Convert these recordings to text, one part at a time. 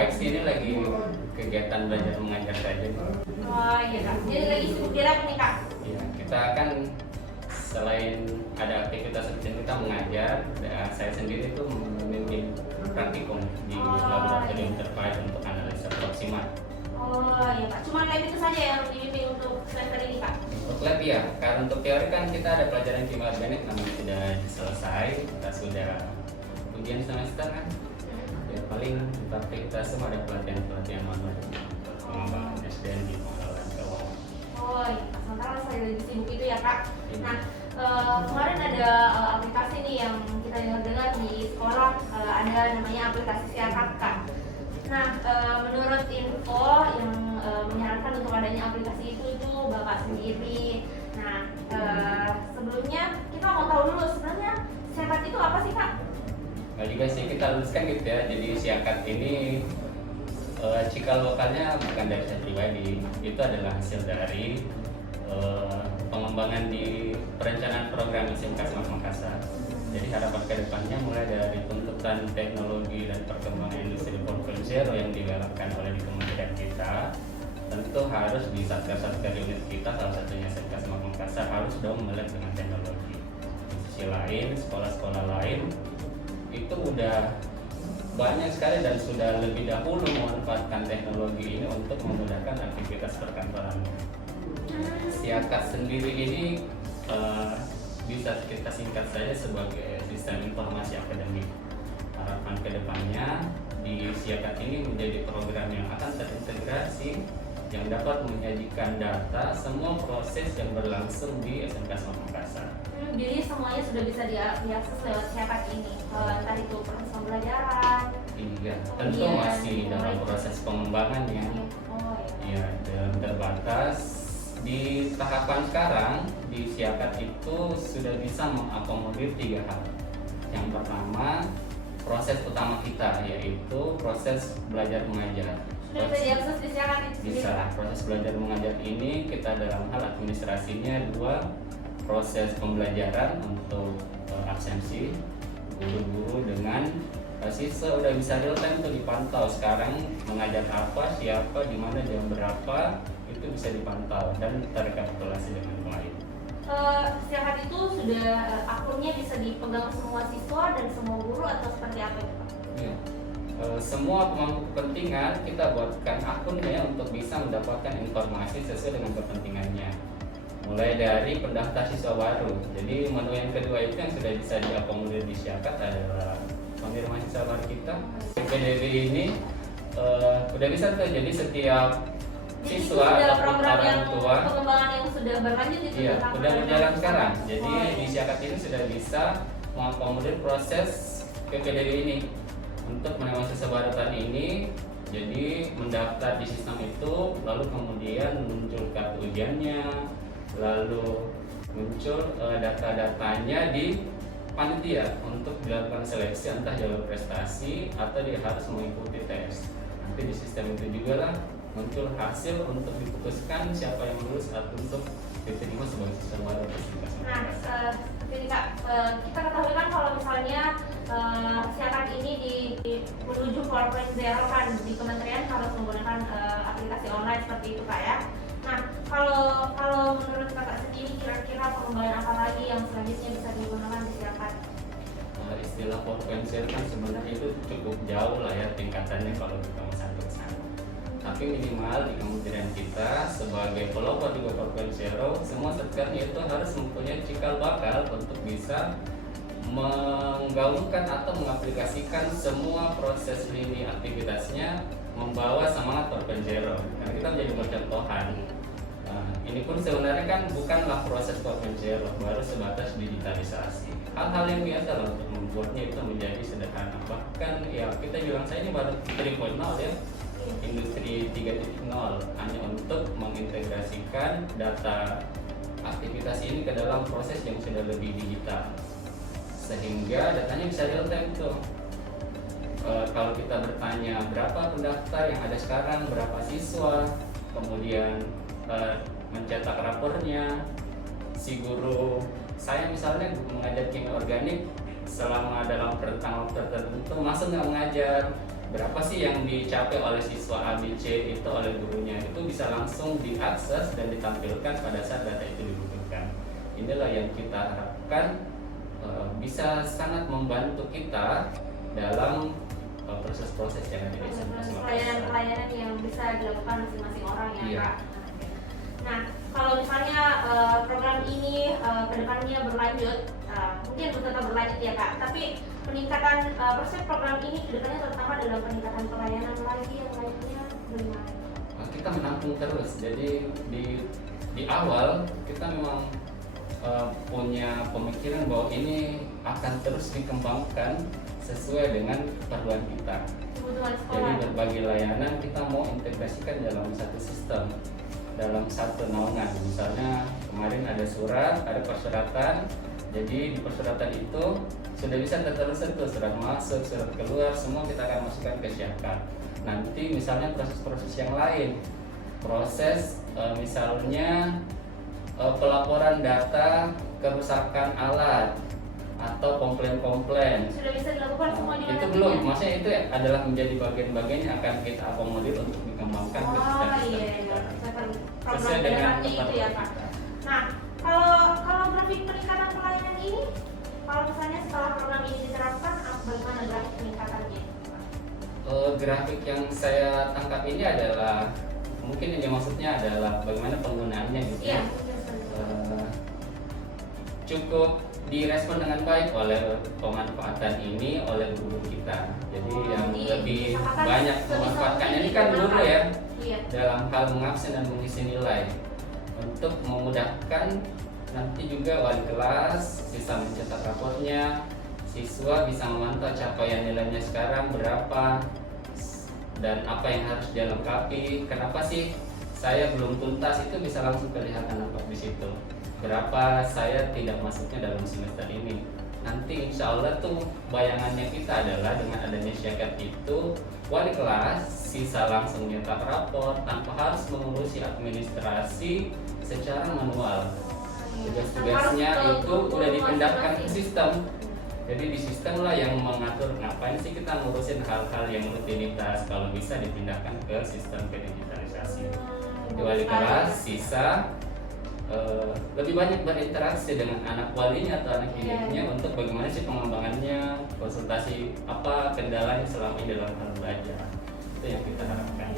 baik sih, ini lagi kegiatan belajar mengajar saja. Oh iya kak, jadi lagi sibuk di lab nih kak. Ya, kita kan selain ada aktivitas rutin kita mengajar, saya sendiri tuh memimpin praktikum di laboratorium terpadu untuk analisa proksimal. Oh iya kak, cuma lab itu saja yang dibimbing untuk semester ini kak? Untuk lab ya, karena untuk teori kan kita ada pelajaran kimia organik namun sudah selesai, kita sudah ujian semester kan. Ya paling praktik kita semua ada pelatihan manual pengembangan SDM di pengelolaan keuangan. Oh iya, sementara saya lagi sibuk itu ya kak. Nah kemarin ada aplikasi nih yang kita dengar di sekolah, ada namanya aplikasi Siakat kak. Nah menurut info yang menyarankan untuk adanya aplikasi itu bapak sendiri. Nah sebelumnya kita mau tahu dulu sebenarnya Siakat itu apa sih kak? Nah juga sih kita luruskan gitu ya, jadi Siakat ini cikal bakalnya bukan dari saya pribadi, itu adalah hasil dari pengembangan di perencanaan program SMK Semak Makassar. Jadi harapan kedepannya mulai dari tuntutan teknologi dan perkembangan industri 4.0 yang digalakkan oleh di kementerian kita, tentu harus di satgas-satgas unit kita, salah satunya SMK Semak Makassar, harus dong melek dengan teknologi. Di sisi lain, sekolah-sekolah lain itu udah banyak sekali dan sudah lebih dahulu memanfaatkan teknologi ini untuk memudahkan aktivitas perkantoran. Siakat sendiri ini bisa kita singkat saja sebagai sistem informasi akademik. Harapan kedepannya di Siakat ini menjadi program yang akan terintegrasi, yang dapat menyajikan data semua proses yang berlangsung di SMK Semak Makassar. Jadi semuanya sudah bisa diakses lewat Siakat ini, entah itu proses pembelajaran. Iya, tentu masih dalam proses pengembangan ya. Oh iya. Ya, dalam terbatas. Di tahapan sekarang di Siakat itu sudah bisa mengakomodir 3 hal. Yang pertama, proses utama kita yaitu proses belajar mengajar. Sudah bisa diakses di Siakat itu sendiri, Bisa, Pak? proses belajar mengajar ini kita dalam hal administrasinya 2, proses pembelajaran untuk absensi guru-guru dengan siswa udah bisa real time tuh dipantau sekarang mengajar apa, siapa, di mana, jam berapa, itu bisa dipantau dan terrekapitulasi dengan baik. Siakat itu sudah akunnya bisa dipegang semua siswa dan semua guru atau seperti apa itu Pak? Ya. Semua pemangku kepentingan kita buatkan akunnya untuk bisa mendapatkan informasi sesuai dengan kepentingannya. Mulai dari pendaftar siswa baru. Jadi menu yang kedua itu yang sudah bisa diakomodir di Siakat adalah penerimaan siswa baru kita. PDB ini udah bisa tuh, jadi setiap siswa ataupun orang tua pengembangan yang sudah berlanjut itu iya, tentang udah berjalan sekarang. Jadi Oh, iya. di Siakat ini sudah bisa mengakomodir proses PPDB ini. Untuk penerimaan siswa baru tahun ini, jadi mendaftar di sistem itu, lalu kemudian muncul kartu ujiannya, lalu muncul data-datanya di panitia untuk dilakukan seleksi entah jalur prestasi atau dia harus mengikuti tes. Nanti di sistem itu juga lah muncul hasil untuk diputuskan siapa yang lulus atau untuk diterima sebagai siswa baru. Nah, seperti ini Kak, kita ketahui kan kalau misalnya Siakat ini menuju 4.0 kan di kementerian harus menggunakan aplikasi online seperti itu Kak ya. Nah, kalau menurut Kakak sendiri kira-kira pengembangan apa lagi yang selanjutnya bisa digunakan di Siakat? Istilah 4.0 kan sebenarnya itu cukup jauh lah ya tingkatannya kalau kita mau sampai ke sana. Tapi minimal di kementerian kita sebagai pelopor juga 4.0, semua satgasnya itu harus mempunyai cikal bakal untuk bisa menggaungkan atau mengaplikasikan semua proses lini aktivitasnya membawa semangat 4.0. Karena kita menjadi percontohan. Nah, ini pun sebenarnya kan bukanlah proses 4.0, baru sebatas digitalisasi. Hal-hal yang biasa lah untuk membuatnya itu menjadi sederhana. Bahkan ya kita bilang saya ini baru 3.0 ya. Industri 3.0 hanya untuk mengintegrasikan data aktivitas ini ke dalam proses yang sudah lebih digital sehingga datanya bisa real time tuh. Kalau kita bertanya berapa pendaftar yang ada sekarang, berapa siswa, kemudian mencetak rapornya, si guru saya misalnya mengajar kimia organik selama dalam rentang waktu tertentu masuk nggak mengajar, berapa sih yang dicapai oleh siswa ABC itu oleh gurunya, itu bisa langsung diakses dan ditampilkan pada saat data itu dibutuhkan. Inilah yang kita harapkan bisa sangat membantu kita dalam proses-proses yang ada di SMP. Pelayanan yang bisa dilakukan masing-masing orang ya, Iya. Kak. Nah, kalau misalnya program ini kedepannya berlanjut, mungkin tetap berlanjut ya Kak, tapi peningkatan proses program ini kedepannya terutama dalam peningkatan pelayanan lagi yang lainnya bagaimana? Kita menampung terus, jadi di awal kita memang punya pemikiran bahwa ini akan terus dikembangkan sesuai dengan keperluan kita. Kebutuhan sekolah. Jadi berbagai layanan kita mau integrasikan dalam satu sistem, dalam satu naungan. Misalnya kemarin ada surat, ada persyaratan. Jadi di persyaratan itu sudah bisa tertulis tuh surat masuk, surat keluar, semua kita akan masukkan ke Syakak. Nanti misalnya proses-proses yang lain, proses misalnya pelaporan data kerusakan alat atau komplain-komplain. Sudah bisa dilakukan semua di Itu belum, maksudnya itu adalah menjadi bagian-bagian yang akan kita akomodir untuk dikembangkan ke sistem-sistem iya. kita. Program Sesuai dengan kedepannya itu ya Pak. Nah, kalau grafik peningkatan pelayanan ini, kalau misalnya setelah program ini diterapkan, bagaimana grafik peningkatannya? Grafik yang saya tangkap ini adalah mungkin ini maksudnya adalah bagaimana penggunaannya gitu. Iya, ya. Cukup direspon dengan baik oleh pemanfaatan ini oleh guru kita. Jadi yang lebih banyak memanfaatkannya ini kan guru ya, Iya. dalam hal mengabsen dan mengisi nilai untuk memudahkan nanti juga wali kelas bisa mencetak raportnya, siswa bisa memantau capaian nilainya sekarang berapa dan apa yang harus dia lengkapi. Kenapa sih saya belum tuntas, itu bisa langsung kelihatan nampak di situ. Berapa saya tidak masuknya dalam semester ini. Nanti insya Allah tuh bayangannya kita adalah dengan adanya Syakak itu wali kelas sisa langsung nyetak rapor tanpa harus mengurusi administrasi secara manual. Tugas-tugasnya itu udah dipindahkan ke sistem. Jadi di sistem lah yang mengatur ngapain sih kita ngurusin hal-hal yang rutinitas, kalau bisa dipindahkan ke sistem digitalisasi. Di wali kelas sisa lebih banyak berinteraksi dengan anak walinya atau anak didiknya untuk bagaimana sih pengembangannya, konsultasi apa kendalanya selama ini dalam hal belajar. Itu yang kita harapkan.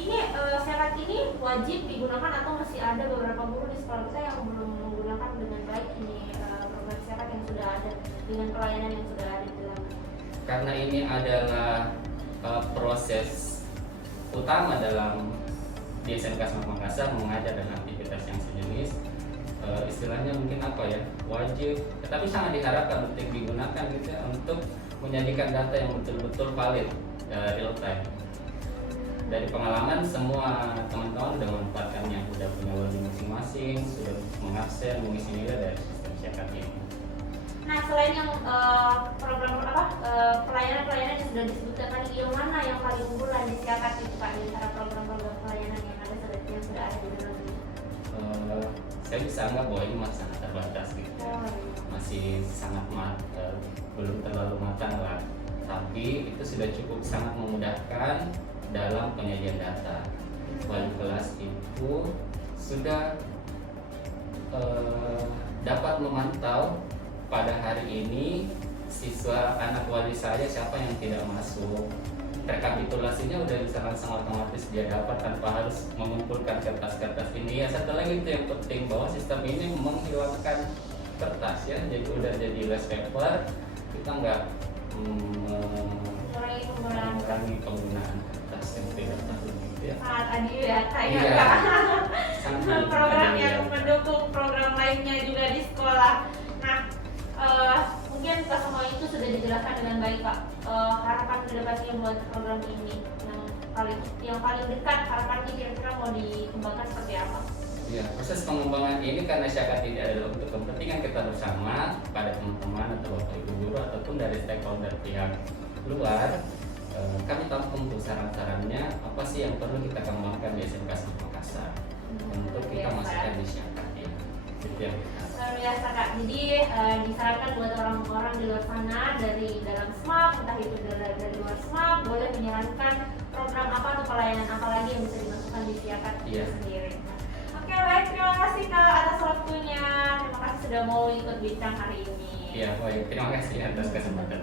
Ini syarat ini wajib digunakan atau masih ada beberapa guru di sekolah kita yang belum menggunakan dengan baik ini program syarat yang sudah ada dengan pelayanan yang sudah ada di dalam? Karena ini adalah proses utama dalam di SMK Semarang Makassar mengajar dan aktivitas yang sejenis, istilahnya mungkin apa ya, wajib, tapi sangat diharapkan untuk digunakan gitu ya, untuk menyajikan data yang betul-betul valid, real time. Dari pengalaman semua teman-teman sudah memanfaatkannya, sudah punya wali masing-masing, sudah mengabsen, mengisi nilai dari sistem Syakak ini. Nah, selain yang program pelayanan-pelayanan yang sudah disebutkan tadi, yang mana yang paling unggulan di Syakak itu Pak, di antara program-program pelayanan yang sudah ada di dalam ini? Saya bisa anggap bahwa ini masih sangat terbatas gitu, masih sangat belum terlalu matang lah. Tapi itu sudah cukup sangat memudahkan dalam penyajian data. Wali kelas itu sudah dapat memantau pada hari ini siswa anak wali saya siapa yang tidak masuk. Rekapitulasinya udah bisa langsung otomatis dia dapat tanpa harus mengumpulkan kertas-kertas ini. Ya satu lagi itu yang penting, bahwa sistem ini menghilangkan kertas ya, jadi udah jadi less paper, kita nggak mengurangi penggunaan kertas yang tidak perlu gitu ya. Sangat adil ya kayak Iya. program yang mendukung program lainnya juga di sekolah. Nah, mungkin semua itu sudah dijelaskan dengan baik Pak. Harapan kedepannya buat program ini yang paling dekat, harapannya kira-kira mau dikembangkan seperti apa? Ya, proses pengembangan ini karena Syakak ini adalah untuk kepentingan kita bersama pada teman-teman atau bapak ibu guru ataupun dari stakeholder pihak luar. Kami tampung tuh saran-sarannya apa sih yang perlu kita kembangkan di SMK Semarang Makassar untuk kita masukkan di Syakak ya. Ya. Luar biasa Kak. Jadi disarankan buat orang-orang di luar sana dari dalam SMAP, entah itu dari luar SMAP, boleh menyarankan program apa atau pelayanan apa lagi yang bisa dimasukkan di Siakat itu sendiri. Oke, baik, terima kasih Kak atas waktunya. Terima kasih sudah mau ikut bincang hari ini. Iya, baik. Terima kasih atas kesempatan.